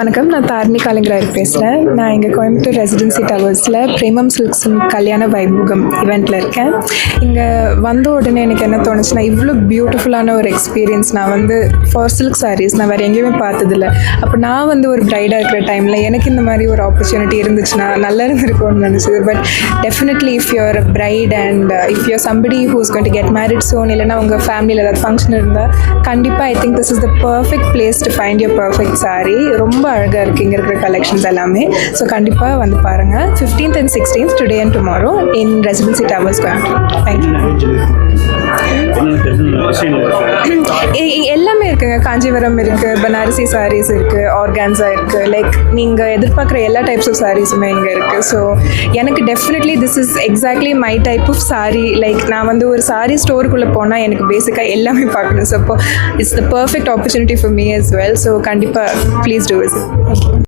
வணக்கம். நான் தாரிணி காலிங்கராயர் பேசுகிறேன். நான் இங்கே கோயம்புத்தூர் ரெசிடென்சி டவர்ஸில் பிரேமம் சில்க்ஸ் கல்யாண வைபோகம் ஈவெண்ட்டில் இருக்கேன். இங்கே வந்த உடனே எனக்கு என்ன தோணுச்சுன்னா, இவ்வளோ பியூட்டிஃபுல்லான ஒரு எக்ஸ்பீரியன்ஸ் நான் ஃபார் சில்க் சாரீஸ் நான் வேறு எங்கேயுமே பார்த்ததில்ல. அப்போ நான் ஒரு ப்ரைடாக இருக்கிற டைமில் எனக்கு இந்த மாதிரி ஒரு ஆப்பர்ச்சுனிட்டி இருந்துச்சுன்னா நல்லா இருந்திருக்கும்னு நினச்சிது. But definitely if your bride and if your somebody who's going to get married soon, இல்லைனா உங்கள் ஃபேமிலியில் ஏதாவது ஃபங்க்ஷன் இருந்தால் கண்டிப்பாக I think this is the perfect place to find your perfect sari. ரொம்ப அழகாக இருக்குது இங்கே இருக்கிற கலெக்ஷன்ஸ் எல்லாமே. ஸோ கண்டிப்பாக வந்து பாருங்கள். 15th and 16th today and tomorrow in residency towers Coimbatore. Thank you. எல்லாமே இருக்குங்க. காஞ்சிபுரம் இருக்குது, பனாரசி சாரீஸ் இருக்குது, ஆர்கான்ஸா இருக்குது. லைக் நீங்கள் எதிர்பார்க்குற எல்லா டைப்ஸ் ஆஃப் சாரீஸுமே இங்கே இருக்குது. ஸோ எனக்கு definitely this is exactly my type of sari. Like நான் ஒரு சாரீ ஸ்டோருக்குள்ளே போனால் எனக்கு பேசிக்காக எல்லாமே பார்க்கணும். ஸோ அப்போ it's the perfect opportunity for me as well. So கண்டிப்பாக ப்ளீஸ் டூ விசிட்.